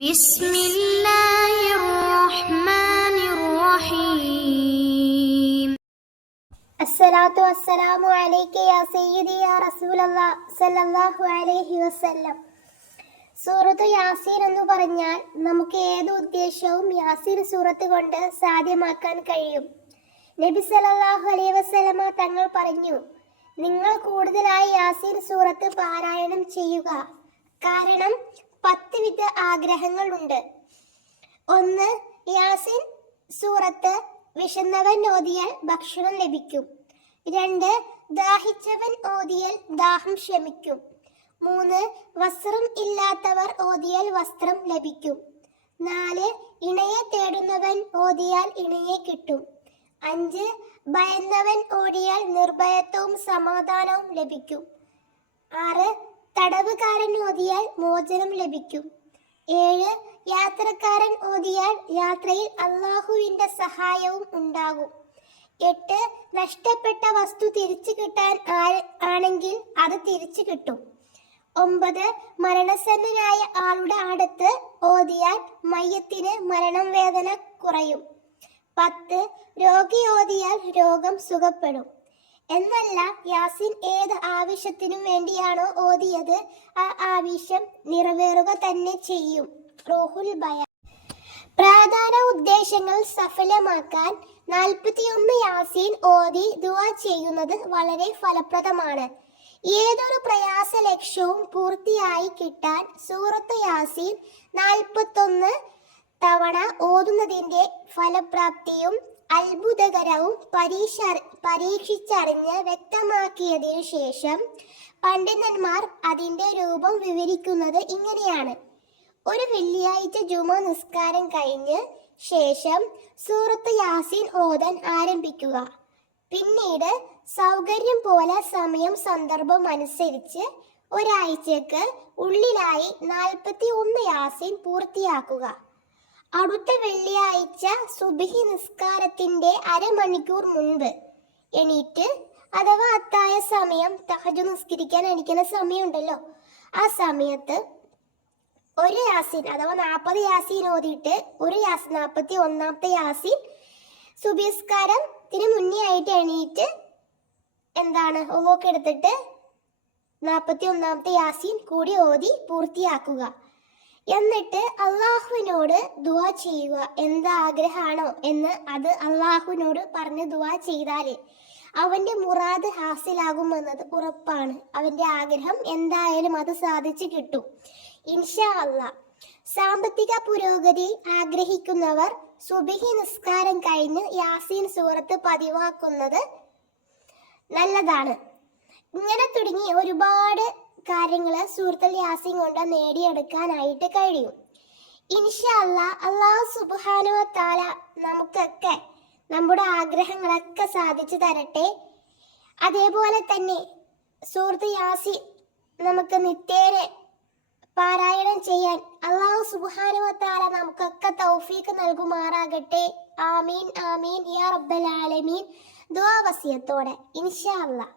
بسم الله الرحمن الرحيم الصلاة والسلام عليك يا سيدي يا رسول الله സല്ലല്ലാഹു അലൈഹി വസല്ലം. സൂറത്ത് യാസീൻ എന്ന് പറഞ്ഞാൽ നമുക്ക് ഏത് ഉദ്ദേശവും യാസീൻ സൂറത്ത് കൊണ്ട് സാധ്യമാക്കാൻ കഴിയും. നബി സല്ലല്ലാഹു അലൈഹി വസല്ലമ തങ്ങൾ പറഞ്ഞു, നിങ്ങൾ കൂടുതലായി യാസീൻ സൂറത്ത് പാരായണം ചെയ്യുക. കാരണം 10 വിധ ആഗ്രഹങ്ങളുണ്ട്. 1. യാസീൻ സൂറത്ത് വിശന്നവൻ ഓതിയാൽ ഭക്ഷണം ലഭിക്കും. 2. ദാഹിച്ചവൻ ഓതിയാൽ ദാഹം ശമിക്കും. 3. വസ്ത്രം ഇല്ലാത്തവർ ഓതിയാൽ വസ്ത്രം ലഭിക്കും. 4. ഇണയെ തേടുന്നവൻ ഓതിയാൽ ഇണയെ കിട്ടും. 5. ഭയന്നവൻ ഓടിയാൽ നിർഭയത്വവും സമാധാനവും ലഭിക്കും. 6. തടവുകാരൻ ഓതിയാൽ മോചനം ലഭിക്കും. 7. യാത്രക്കാരൻ ഓതിയാൽ യാത്രയിൽ അള്ളാഹുവിന്റെ സഹായവും ഉണ്ടാകും. 8. നഷ്ടപ്പെട്ട വസ്തു തിരിച്ചു കിട്ടാൻ ആണെങ്കിൽ അത് തിരിച്ചു കിട്ടും. 9. മരണസന്നനായ ആളുടെ അടുത്ത് ഓതിയാൽ മയ്യത്തിന് മരണം വേദന കുറയും. 10. രോഗി ഓതിയാൽ രോഗം സുഖപ്പെടും. എന്നല്ല, യാസീൻ ഏത് ആവശ്യത്തിനും വേണ്ടിയാണോ ഓതിയത് ആ ആവശ്യം നിറവേറുക തന്നെ ചെയ്യും. റൂഹുൽ ബയാൻ. പ്രധാന ഉദ്ദേശങ്ങൾ സഫലമാക്കാൻ 41 യാസീൻ ഓതി ദുആ ചെയ്യുന്നത് വളരെ ഫലപ്രദമാണ്. ഏതൊരു പ്രയാസ ലക്ഷ്യവും പൂർത്തിയായി കിട്ടാൻ സൂറത്ത് യാസീൻ 41 തവണ ഓതുന്നതിന്റെ ഫലപ്രാപ്തിയും അത്ഭുതകരവും പരീക്ഷിച്ചറിഞ്ഞ് വ്യക്തമാക്കിയതിനു ശേഷം പണ്ഡിതന്മാർ അതിന്റെ രൂപം വിവരിക്കുന്നത് ഇങ്ങനെയാണ്. ഒരു വെള്ളിയാഴ്ച ജുമ നിസ്കാരം കഴിഞ്ഞ് ശേഷം സൂറത്ത് യാസീൻ ഓതാൻ ആരംഭിക്കുക. പിന്നീട് സൗകര്യം പോലെ സമയം സന്ദർഭം അനുസരിച്ച് ഒരാഴ്ചക്ക് ഉള്ളിലായി 41 യാസീൻ പൂർത്തിയാക്കുക. അടുത്ത വെള്ളിയാഴ്ച സുബ്ഹി നിസ്കാരത്തിന്റെ അരമണിക്കൂർ മുൻപ് എണീറ്റ്, അഥവാ അത്തായ സമയം, തഹജ്ജുദ് നിസ്കരിക്കാൻ എണീക്കുന്ന സമയമുണ്ടല്ലോ, ആ സമയത്ത് ഒരു യാസീൻ അഥവാ 40 യാസീൻ ഓതിയിട്ട് ഒരു യാസീൻ 41ാമത്തെ യാസീൻ സുബ്ഹി നിസ്കാരത്തിന് മുന്നേ ആയിട്ട് എണീറ്റ് എടുത്തിട്ട് 41ാമത്തെ യാസീൻ കൂടി ഓതി പൂർത്തിയാക്കുക. എന്നിട്ട് അള്ളാഹുവിനോട് ദുആ ചെയ്യുക. എന്താ ആഗ്രഹമാണോ എന്ന് അത് അള്ളാഹുവിനോട് പറഞ്ഞ് ദുആ ചെയ്താൽ അവന്റെ മുറാദ് ഹാസിലാകുമെന്നത് ഉറപ്പാണ്. അവന്റെ ആഗ്രഹം എന്തായാലും അത് സാധിച്ചു കിട്ടും ഇൻഷാ അല്ലാഹ്. സാമ്പത്തിക പുരോഗതി ആഗ്രഹിക്കുന്നവർ സുബ്ഹി നിസ്കാരം കഴിഞ്ഞ് യാസീൻ സൂറത്ത് പതിവാക്കുന്നത് നല്ലതാണ്. ഇങ്ങനെ തുടങ്ങി ഒരുപാട് കാര്യങ്ങൾ സൂറത്തുൽ യാസീൻ കൊണ്ട് നേടിയെടുക്കാനായിട്ട് കഴിയും ഇൻഷാ അല്ലാഹ്. അല്ലാഹു സുബ്ഹാനഹു വ തആല നമുക്കൊക്കെ നമ്മുടെ ആഗ്രഹങ്ങളൊക്കെ സാധിച്ചു തരട്ടെ. അതേപോലെ തന്നെ സൂറത്ത് യാസീൻ നമുക്ക് നിത്യേന പാരായണം ചെയ്യാൻ അല്ലാഹു സുബ്ഹാനഹു വ തആല നമുക്കൊക്കെ തൗഫീഖ് നൽകുമാറാകട്ടെ. ആമീൻ ആമീൻ യാ റബ്ബൽ ആലമീൻ. ദുആ വസിയത്തോടെ ഇൻഷാ അല്ലാഹ്.